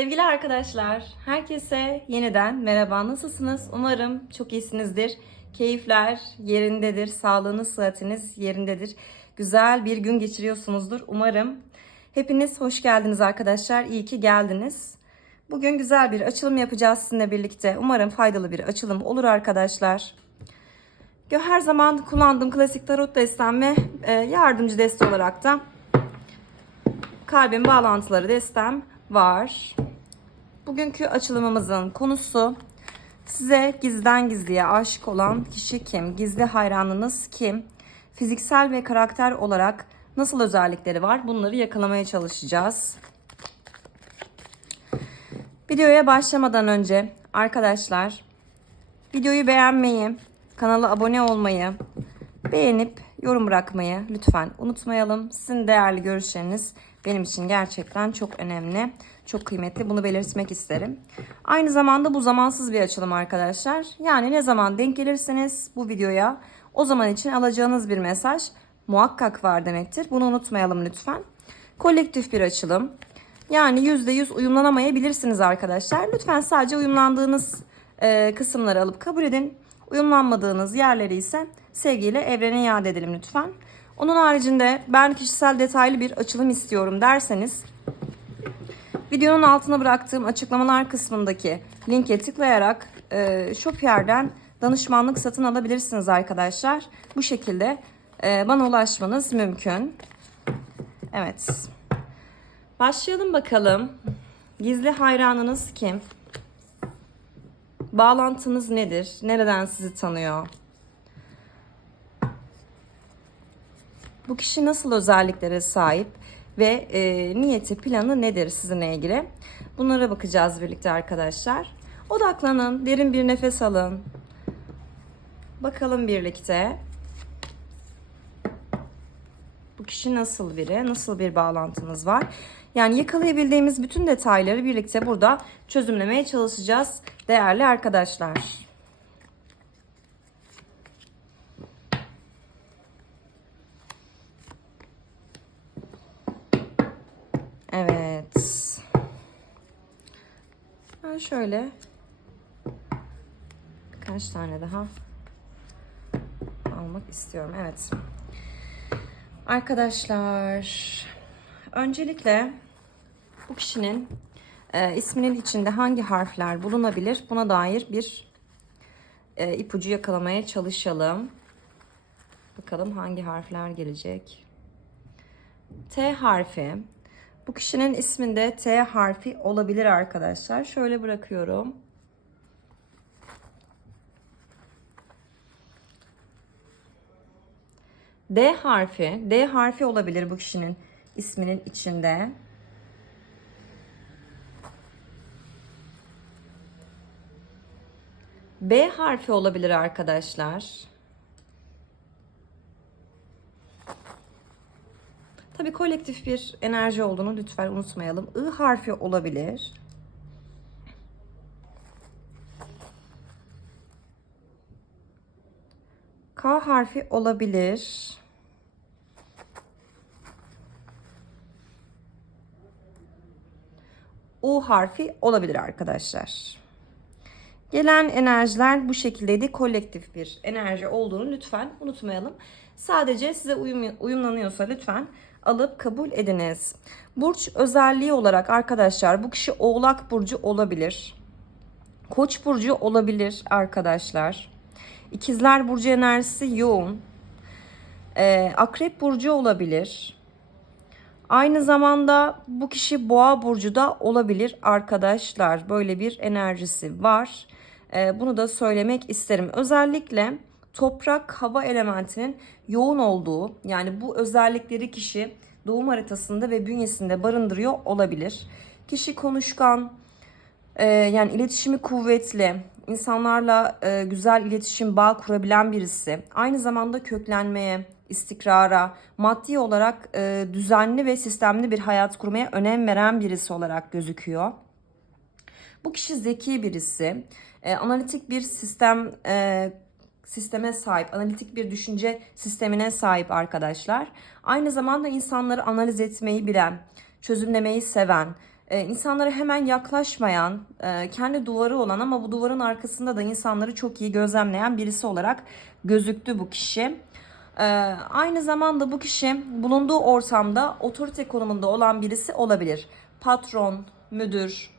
Sevgili arkadaşlar, herkese yeniden merhaba. Nasılsınız? Umarım çok iyisinizdir. Keyifler yerindedir, sağlığınız, sıhhatiniz yerindedir. Güzel bir gün geçiriyorsunuzdur umarım. Hepiniz hoş geldiniz arkadaşlar. İyi ki geldiniz. Bugün güzel bir açılım yapacağız sizinle birlikte. Umarım faydalı bir açılım olur arkadaşlar. Her zaman kullandığım klasik tarot destem ve e, yardımcı deste olarak da kalbin bağlantıları destem var. Bugünkü açılımımızın konusu size gizden gizliye aşık olan kişi kim? Gizli hayranınız kim? Fiziksel ve karakter olarak nasıl özellikleri var? Bunları yakalamaya çalışacağız. Videoya başlamadan önce arkadaşlar videoyu beğenmeyi, kanala abone olmayı, beğenip yorum bırakmayı lütfen unutmayalım. Sizin değerli görüşleriniz benim için gerçekten çok önemli, çok kıymetli. Bunu belirtmek isterim. Aynı zamanda bu zamansız bir açılım arkadaşlar. Yani ne zaman denk gelirseniz bu videoya o zaman için alacağınız bir mesaj muhakkak var demektir. Bunu unutmayalım lütfen. Kolektif bir açılım. Yani %100 uyumlanamayabilirsiniz arkadaşlar. Lütfen sadece uyumlandığınız e, kısımları alıp kabul edin. Uyumlanmadığınız yerleri ise sevgiyle evrene iade edelim lütfen. Onun haricinde ben kişisel detaylı bir açılım istiyorum derseniz videonun altına bıraktığım açıklamalar kısmındaki linke tıklayarak e, Shopier'den danışmanlık satın alabilirsiniz arkadaşlar. Bu şekilde e, bana ulaşmanız mümkün. Evet. Başlayalım bakalım. Gizli hayranınız kim? Bağlantınız nedir? Nereden sizi tanıyor? Bu kişi nasıl özelliklere sahip ve e, niyeti, planı nedir sizinle ilgili? Bunlara bakacağız birlikte arkadaşlar. Odaklanın, derin bir nefes alın. Bakalım birlikte. Bu kişi nasıl biri? Nasıl bir bağlantınız var? Yani yakalayabildiğimiz bütün detayları birlikte burada çözümlemeye çalışacağız değerli arkadaşlar. Evet. Ben şöyle birkaç tane daha almak istiyorum. Evet. Arkadaşlar, öncelikle bu kişinin e, isminin içinde hangi harfler bulunabilir? Buna dair bir e, ipucu yakalamaya çalışalım. Bakalım hangi harfler gelecek. T harfi. Bu kişinin isminde T harfi olabilir arkadaşlar. Şöyle bırakıyorum. D harfi. D harfi olabilir bu kişinin isminin içinde. B harfi olabilir arkadaşlar. Tabii kolektif bir enerji olduğunu lütfen unutmayalım. I harfi olabilir. K harfi olabilir. U harfi olabilir arkadaşlar. Gelen enerjiler bu şekildeydi. Kolektif bir enerji olduğunu lütfen unutmayalım. Sadece size uyum, uyumlanıyorsa lütfen alıp kabul ediniz. Burç özelliği olarak arkadaşlar bu kişi Oğlak burcu olabilir. Koç burcu olabilir arkadaşlar. İkizler burcu enerjisi yoğun. Ee, Akrep burcu olabilir. Aynı zamanda bu kişi boğa burcu da olabilir arkadaşlar. Böyle bir enerjisi var. Ee, bunu da söylemek isterim. Özellikle toprak hava elementinin yoğun olduğu yani bu özellikleri kişi doğum haritasında ve bünyesinde barındırıyor olabilir. Kişi konuşkan, e, yani iletişimi kuvvetli, insanlarla e, güzel iletişim bağ kurabilen birisi. Aynı zamanda köklenmeye, istikrara, maddi olarak e, düzenli ve sistemli bir hayat kurmaya önem veren birisi olarak gözüküyor. Bu kişi zeki birisi, analitik bir sistem sisteme sahip, analitik bir düşünce sistemine sahip arkadaşlar. Aynı zamanda insanları analiz etmeyi bilen, çözümlemeyi seven, e, insanlara hemen yaklaşmayan, e, kendi duvarı olan ama bu duvarın arkasında da insanları çok iyi gözlemleyen birisi olarak gözüktü bu kişi. E, aynı zamanda bu kişi bulunduğu ortamda otorite konumunda olan birisi olabilir. Patron, müdür,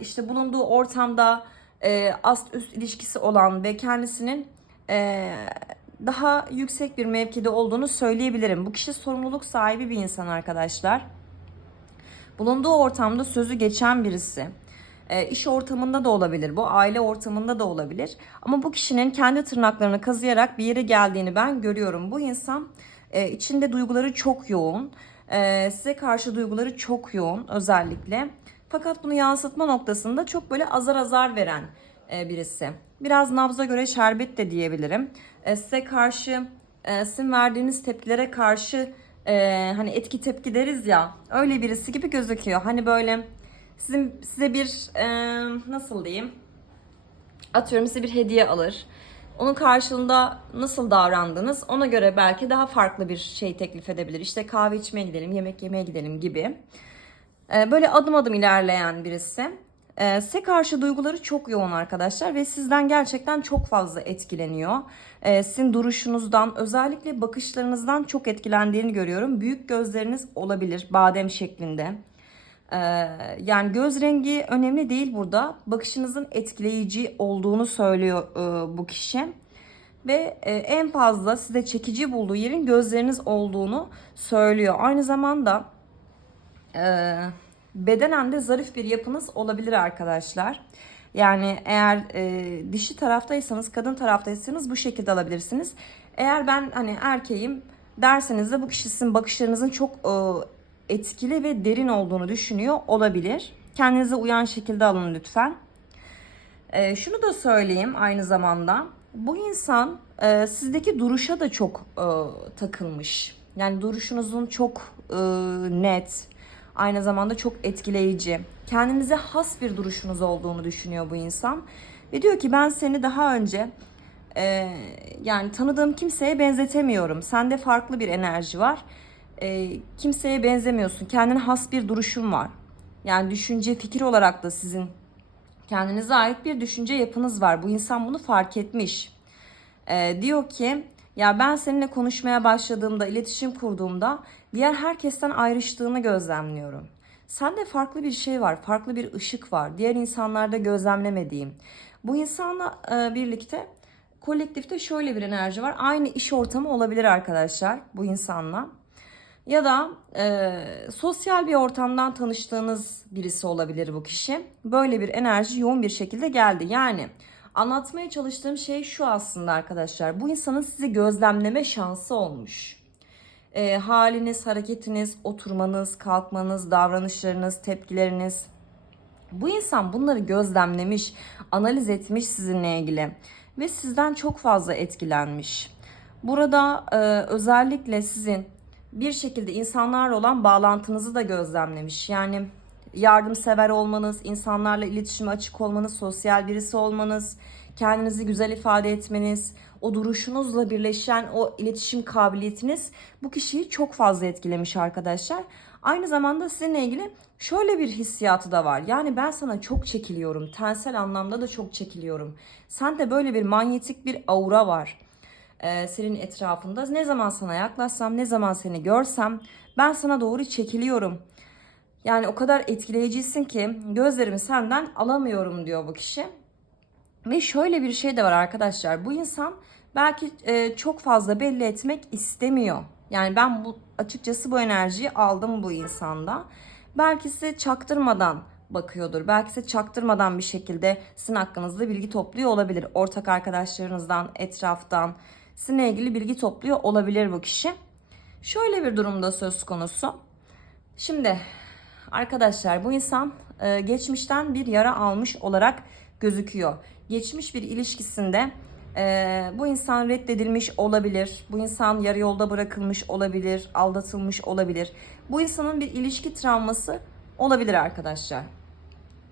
işte bulunduğu ortamda e, ast üst ilişkisi olan ve kendisinin e, daha yüksek bir mevkide olduğunu söyleyebilirim. Bu kişi sorumluluk sahibi bir insan arkadaşlar. Bulunduğu ortamda sözü geçen birisi. E, iş ortamında da olabilir bu, aile ortamında da olabilir. Ama bu kişinin kendi tırnaklarını kazıyarak bir yere geldiğini ben görüyorum. Bu insan e, içinde duyguları çok yoğun. E, size karşı duyguları çok yoğun özellikle. Fakat bunu yansıtma noktasında çok böyle azar azar veren e, birisi. Biraz nabza göre şerbet de diyebilirim. E, size karşı, e, sizin verdiğiniz tepkilere karşı hani etki tepki deriz ya öyle birisi gibi gözüküyor. Hani böyle sizin size bir nasıl diyeyim atıyorum size bir hediye alır. Onun karşılığında nasıl davrandınız ona göre belki daha farklı bir şey teklif edebilir. İşte kahve içmeye gidelim, yemek yemeye gidelim gibi. E, böyle adım adım ilerleyen birisi. E, size karşı duyguları çok yoğun arkadaşlar ve sizden gerçekten çok fazla etkileniyor. E, sizin duruşunuzdan özellikle bakışlarınızdan çok etkilendiğini görüyorum. Büyük gözleriniz olabilir badem şeklinde. Yani göz rengi önemli değil burada. Bakışınızın etkileyici olduğunu söylüyor e, bu kişi. Ve e, en fazla size çekici bulduğu yerin gözleriniz olduğunu söylüyor. Aynı zamanda e, bedenen de zarif bir yapınız olabilir arkadaşlar. Yani eğer e, dişi taraftaysanız, kadın taraftaysanız bu şekilde alabilirsiniz. Eğer ben hani erkeğim derseniz de bu kişi sizin bakışlarınızın çok e, etkili ve derin olduğunu düşünüyor olabilir. Kendinize uyan şekilde alın lütfen. E, şunu da söyleyeyim aynı zamanda. Bu insan e, sizdeki duruşa da çok e, takılmış. Yani duruşunuzun çok e, net, aynı zamanda çok etkileyici. Kendinize has bir duruşunuz olduğunu düşünüyor bu insan. Ve diyor ki ben seni daha önce e, yani tanıdığım kimseye benzetemiyorum. Sende farklı bir enerji var. E, kimseye benzemiyorsun. Kendine has bir duruşun var. Yani düşünce, fikir olarak da sizin kendinize ait bir düşünce yapınız var. Bu insan bunu fark etmiş. E, diyor ki ya ben seninle konuşmaya başladığımda, iletişim kurduğumda diğer herkesten ayrıştığını gözlemliyorum. Sende farklı bir şey var, farklı bir ışık var. Diğer insanlarda gözlemlemediğim. Bu insanla e, birlikte kolektifte şöyle bir enerji var. Aynı iş ortamı olabilir arkadaşlar bu insanla. Ya da e, sosyal bir ortamdan tanıştığınız birisi olabilir bu kişi. Böyle bir enerji yoğun bir şekilde geldi. Yani anlatmaya çalıştığım şey şu aslında arkadaşlar. Bu insanın sizi gözlemleme şansı olmuş. E, haliniz, hareketiniz, oturmanız, kalkmanız, davranışlarınız, tepkileriniz. Bu insan bunları gözlemlemiş, analiz etmiş sizinle ilgili ve sizden çok fazla etkilenmiş. Burada e, özellikle sizin bir şekilde insanlarla olan bağlantınızı da gözlemlemiş. Yani yardımsever olmanız, insanlarla iletişime açık olmanız, sosyal birisi olmanız, kendinizi güzel ifade etmeniz, o duruşunuzla birleşen o iletişim kabiliyetiniz bu kişiyi çok fazla etkilemiş arkadaşlar. Aynı zamanda sizinle ilgili şöyle bir hissiyatı da var. Yani ben sana çok çekiliyorum. Tensel anlamda da çok çekiliyorum. Sende böyle bir manyetik bir aura var. Ee, senin etrafında. Ne zaman sana yaklaşsam, ne zaman seni görsem ben sana doğru çekiliyorum. Yani o kadar etkileyicisin ki gözlerimi senden alamıyorum diyor bu kişi. Ve şöyle bir şey de var arkadaşlar. Bu insan belki e, çok fazla belli etmek istemiyor. Yani ben bu açıkçası bu enerjiyi aldım bu insanda. Belki size çaktırmadan bakıyordur. Belki size çaktırmadan bir şekilde sizin hakkınızda bilgi topluyor olabilir. Ortak arkadaşlarınızdan, etraftan sizinle ilgili bilgi topluyor olabilir bu kişi. Şöyle bir durumda söz konusu. Şimdi arkadaşlar bu insan e, geçmişten bir yara almış olarak gözüküyor. Geçmiş bir ilişkisinde e, bu insan reddedilmiş olabilir. Bu insan yarı yolda bırakılmış olabilir. Aldatılmış olabilir. Bu insanın bir ilişki travması olabilir arkadaşlar.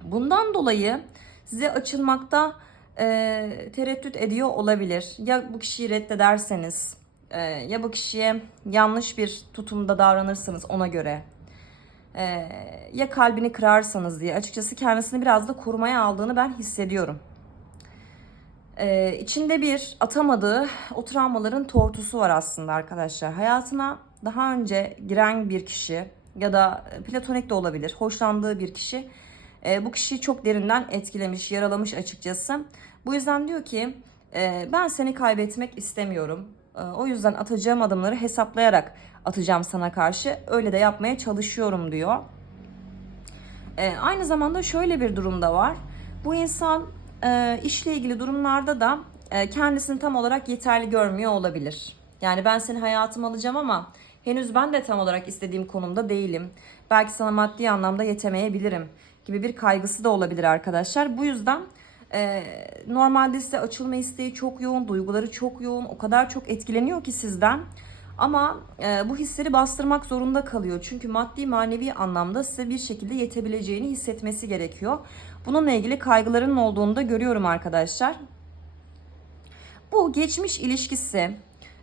Bundan dolayı size açılmakta e, tereddüt ediyor olabilir. Ya bu kişiyi reddederseniz e, ya bu kişiye yanlış bir tutumda davranırsınız ona göre. E, ya kalbini kırarsanız diye açıkçası kendisini biraz da korumaya aldığını ben hissediyorum. E, içinde bir atamadığı o travmaların tortusu var aslında arkadaşlar. Hayatına daha önce giren bir kişi ya da platonik de olabilir, hoşlandığı bir kişi e, bu kişiyi çok derinden etkilemiş, yaralamış açıkçası. Bu yüzden diyor ki e, ben seni kaybetmek istemiyorum. E, o yüzden atacağım adımları hesaplayarak atacağım sana karşı. Öyle de yapmaya çalışıyorum diyor. E, aynı zamanda şöyle bir durum da var. Bu insan e, işle ilgili durumlarda da e, kendisini tam olarak yeterli görmüyor olabilir. Yani ben seni hayatıma alacağım ama henüz ben de tam olarak istediğim konumda değilim. Belki sana maddi anlamda yetemeyebilirim gibi bir kaygısı da olabilir arkadaşlar. Bu yüzden e, normalde size açılma isteği çok yoğun, duyguları çok yoğun, o kadar çok etkileniyor ki sizden. Ama e, bu hisleri bastırmak zorunda kalıyor. Çünkü maddi manevi anlamda size bir şekilde yetebileceğini hissetmesi gerekiyor. Bununla ilgili kaygılarının olduğunu da görüyorum arkadaşlar. Bu geçmiş ilişkisi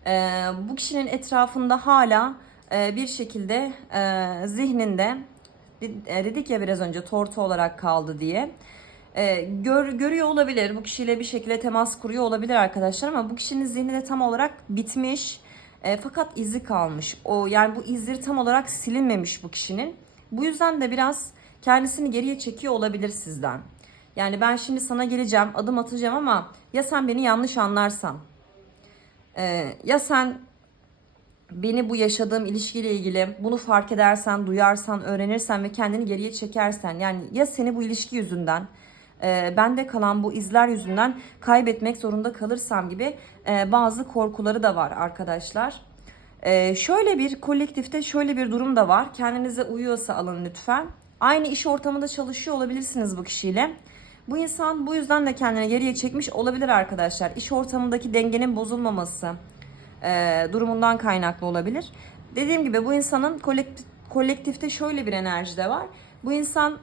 e, bu kişinin etrafında hala e, bir şekilde e, zihninde dedik ya biraz önce tortu olarak kaldı diye. E, gör, görüyor olabilir. Bu kişiyle bir şekilde temas kuruyor olabilir arkadaşlar ama bu kişinin zihni de tam olarak bitmiş. E, fakat izi kalmış. O yani bu izleri tam olarak silinmemiş bu kişinin. Bu yüzden de biraz kendisini geriye çekiyor olabilir sizden. Yani ben şimdi sana geleceğim, adım atacağım ama ya sen beni yanlış anlarsan, e, ya sen beni bu yaşadığım ilişkiyle ilgili bunu fark edersen, duyarsan, öğrenirsen ve kendini geriye çekersen yani ya seni bu ilişki yüzünden e, bende kalan bu izler yüzünden kaybetmek zorunda kalırsam gibi e, bazı korkuları da var arkadaşlar. E, şöyle bir kolektifte şöyle bir durum da var. Kendinize uyuyorsa alın lütfen. Aynı iş ortamında çalışıyor olabilirsiniz bu kişiyle. Bu insan bu yüzden de kendini geriye çekmiş olabilir arkadaşlar. İş ortamındaki dengenin bozulmaması e, durumundan kaynaklı olabilir. Dediğim gibi bu insanın kolektif, kolektifte şöyle bir enerji de var. Bu insan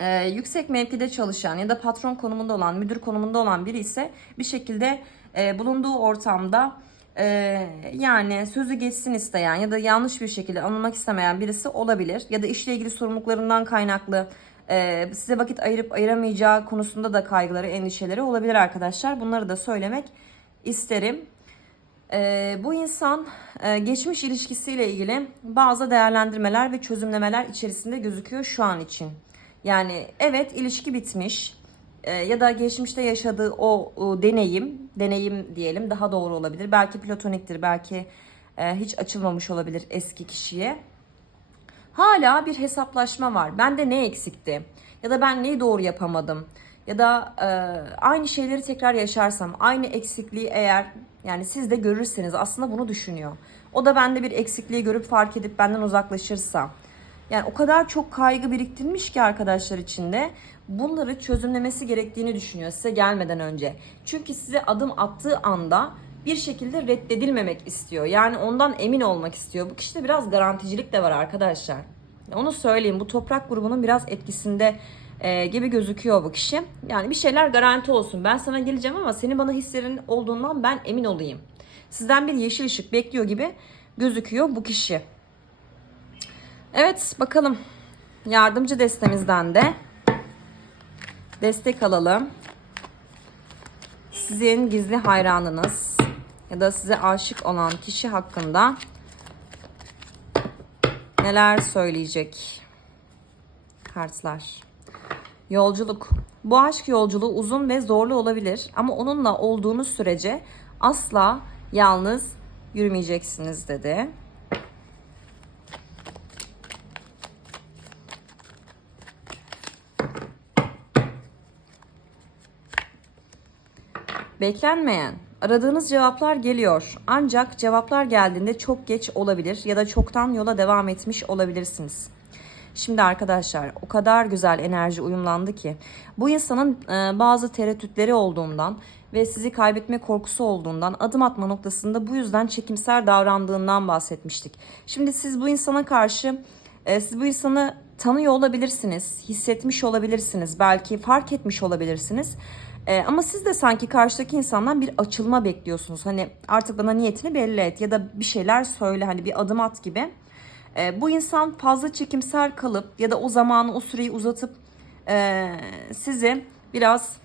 e, yüksek mevkide çalışan ya da patron konumunda olan, müdür konumunda olan biri ise bir şekilde e, bulunduğu ortamda e, yani sözü geçsin isteyen ya da yanlış bir şekilde anılmak istemeyen birisi olabilir. Ya da işle ilgili sorumluluklarından kaynaklı e, size vakit ayırıp ayıramayacağı konusunda da kaygıları, endişeleri olabilir arkadaşlar. Bunları da söylemek isterim. Ee, bu insan e, geçmiş ilişkisiyle ilgili bazı değerlendirmeler ve çözümlemeler içerisinde gözüküyor şu an için. Yani evet ilişki bitmiş e, ya da geçmişte yaşadığı o, o deneyim, deneyim diyelim daha doğru olabilir. Belki platoniktir, belki e, hiç açılmamış olabilir eski kişiye. Hala bir hesaplaşma var. Bende ne eksikti? Ya da ben neyi doğru yapamadım? Ya da e, aynı şeyleri tekrar yaşarsam, aynı eksikliği eğer yani siz de görürseniz aslında bunu düşünüyor. O da bende bir eksikliği görüp fark edip benden uzaklaşırsa. Yani o kadar çok kaygı biriktirmiş ki arkadaşlar içinde bunları çözümlemesi gerektiğini düşünüyor size gelmeden önce. Çünkü size adım attığı anda bir şekilde reddedilmemek istiyor. Yani ondan emin olmak istiyor. Bu kişide biraz garanticilik de var arkadaşlar. Onu söyleyeyim bu toprak grubunun biraz etkisinde e, gibi gözüküyor bu kişi. Yani bir şeyler garanti olsun. Ben sana geleceğim ama senin bana hislerin olduğundan ben emin olayım. Sizden bir yeşil ışık bekliyor gibi gözüküyor bu kişi. Evet bakalım yardımcı destemizden de destek alalım. Sizin gizli hayranınız ya da size aşık olan kişi hakkında neler söyleyecek kartlar. Yolculuk. Bu aşk yolculuğu uzun ve zorlu olabilir ama onunla olduğunuz sürece asla yalnız yürümeyeceksiniz dedi. Beklenmeyen, aradığınız cevaplar geliyor. Ancak cevaplar geldiğinde çok geç olabilir ya da çoktan yola devam etmiş olabilirsiniz. Şimdi arkadaşlar o kadar güzel enerji uyumlandı ki bu insanın e, bazı tereddütleri olduğundan ve sizi kaybetme korkusu olduğundan adım atma noktasında bu yüzden çekimser davrandığından bahsetmiştik. Şimdi siz bu insana karşı e, siz bu insanı tanıyor olabilirsiniz, hissetmiş olabilirsiniz, belki fark etmiş olabilirsiniz. E, ama siz de sanki karşıdaki insandan bir açılma bekliyorsunuz. Hani artık bana niyetini belli et ya da bir şeyler söyle hani bir adım at gibi. E, bu insan fazla çekimser kalıp ya da o zamanı o süreyi uzatıp e, sizi biraz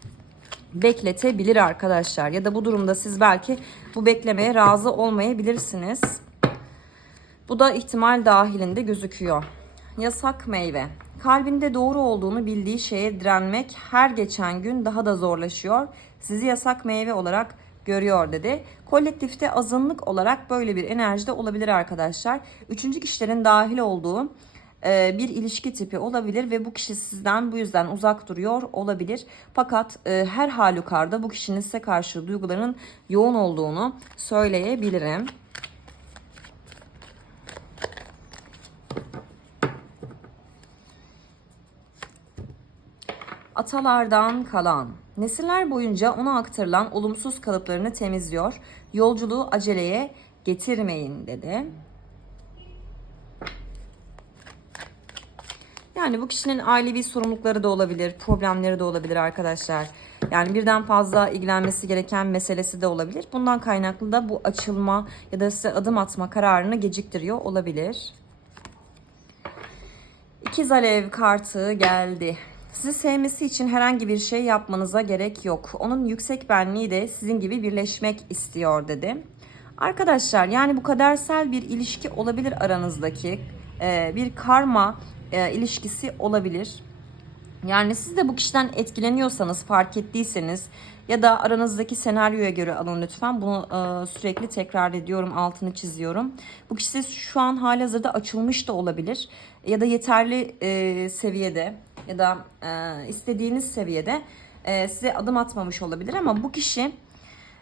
bekletebilir arkadaşlar. Ya da bu durumda siz belki bu beklemeye razı olmayabilirsiniz. Bu da ihtimal dahilinde gözüküyor. Yasak meyve. Kalbinde doğru olduğunu bildiği şeye direnmek her geçen gün daha da zorlaşıyor. Sizi yasak meyve olarak görüyor dedi. Kolektifte azınlık olarak böyle bir enerjide olabilir arkadaşlar. Üçüncü kişilerin dahil olduğu e, bir ilişki tipi olabilir ve bu kişi sizden bu yüzden uzak duruyor olabilir. Fakat e, her halükarda bu kişinin size karşı duyguların yoğun olduğunu söyleyebilirim. Atalardan kalan, nesiller boyunca ona aktarılan olumsuz kalıplarını temizliyor. Yolculuğu aceleye getirmeyin dedi. Yani bu kişinin ailevi sorumlulukları da olabilir, problemleri de olabilir arkadaşlar. Yani birden fazla ilgilenmesi gereken meselesi de olabilir. Bundan kaynaklı da bu açılma ya da size adım atma kararını geciktiriyor olabilir. İkiz alev kartı geldi. Sizi sevmesi için herhangi bir şey yapmanıza gerek yok. Onun yüksek benliği de sizin gibi birleşmek istiyor dedi. Arkadaşlar yani bu kadersel bir ilişki olabilir aranızdaki. Ee, bir karma e, ilişkisi olabilir. Yani siz de bu kişiden etkileniyorsanız, fark ettiyseniz ya da aranızdaki senaryoya göre alın lütfen. Bunu e, sürekli tekrar ediyorum, altını çiziyorum. Bu kişi şu an halihazırda açılmış da olabilir ya da yeterli e, seviyede ya da e, istediğiniz seviyede e, size adım atmamış olabilir ama bu kişi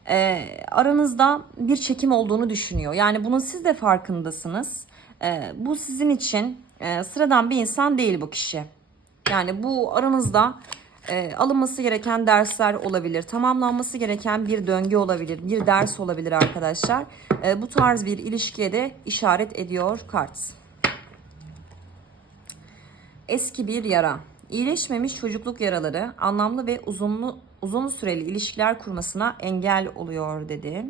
e, aranızda bir çekim olduğunu düşünüyor. Yani bunun siz de farkındasınız. E, bu sizin için e, sıradan bir insan değil bu kişi. Yani bu aranızda e, alınması gereken dersler olabilir, tamamlanması gereken bir döngü olabilir, bir ders olabilir arkadaşlar. E, bu tarz bir ilişkiye de işaret ediyor kart. Eski bir yara. İyileşmemiş çocukluk yaraları anlamlı ve uzunlu uzun süreli ilişkiler kurmasına engel oluyor dedi.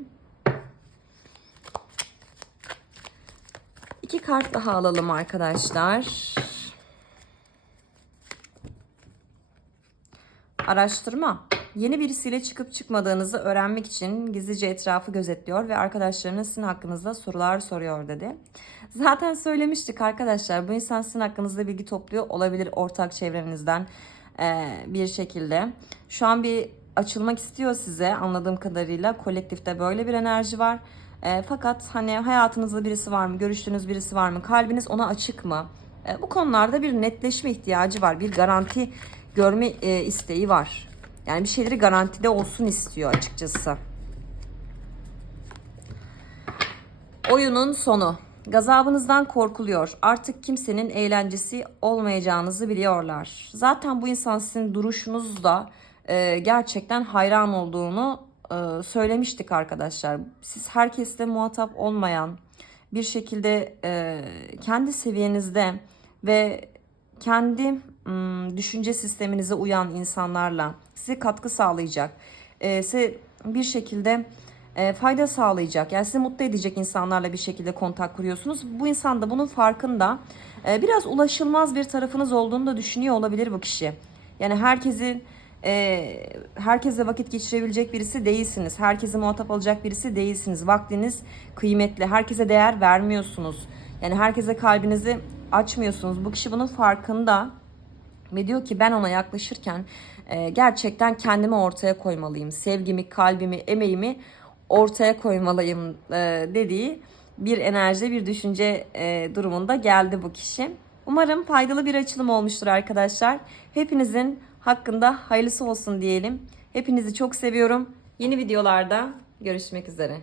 İki kart daha alalım arkadaşlar. Araştırma. Yeni birisiyle çıkıp çıkmadığınızı öğrenmek için gizlice etrafı gözetliyor ve arkadaşlarınız sizin hakkınızda sorular soruyor dedi. Zaten söylemiştik arkadaşlar bu insan sizin hakkınızda bilgi topluyor olabilir ortak çevrenizden e, bir şekilde. Şu an bir açılmak istiyor size anladığım kadarıyla kolektifte böyle bir enerji var. E, fakat hani hayatınızda birisi var mı, görüştüğünüz birisi var mı, kalbiniz ona açık mı? E, bu konularda bir netleşme ihtiyacı var, bir garanti görme e, isteği var. Yani bir şeyleri garantide olsun istiyor açıkçası. Oyunun sonu. Gazabınızdan korkuluyor. Artık kimsenin eğlencesi olmayacağınızı biliyorlar. Zaten bu insan sizin duruşunuzda e, gerçekten hayran olduğunu e, söylemiştik arkadaşlar. Siz herkesle muhatap olmayan bir şekilde e, kendi seviyenizde ve kendi düşünce sisteminize uyan insanlarla size katkı sağlayacak, e, size bir şekilde e, fayda sağlayacak, yani sizi mutlu edecek insanlarla bir şekilde kontak kuruyorsunuz. Bu insan da bunun farkında. E, biraz ulaşılmaz bir tarafınız olduğunu da düşünüyor olabilir bu kişi. Yani herkesin e, herkesle vakit geçirebilecek birisi değilsiniz. Herkese muhatap alacak birisi değilsiniz. Vaktiniz kıymetli. Herkese değer vermiyorsunuz. Yani herkese kalbinizi açmıyorsunuz. Bu kişi bunun farkında ve diyor ki ben ona yaklaşırken e, gerçekten kendimi ortaya koymalıyım. Sevgimi, kalbimi, emeğimi ortaya koymalıyım e, dediği bir enerji, bir düşünce e, durumunda geldi bu kişi. Umarım faydalı bir açılım olmuştur arkadaşlar. Hepinizin hakkında hayırlısı olsun diyelim. Hepinizi çok seviyorum. Yeni videolarda görüşmek üzere.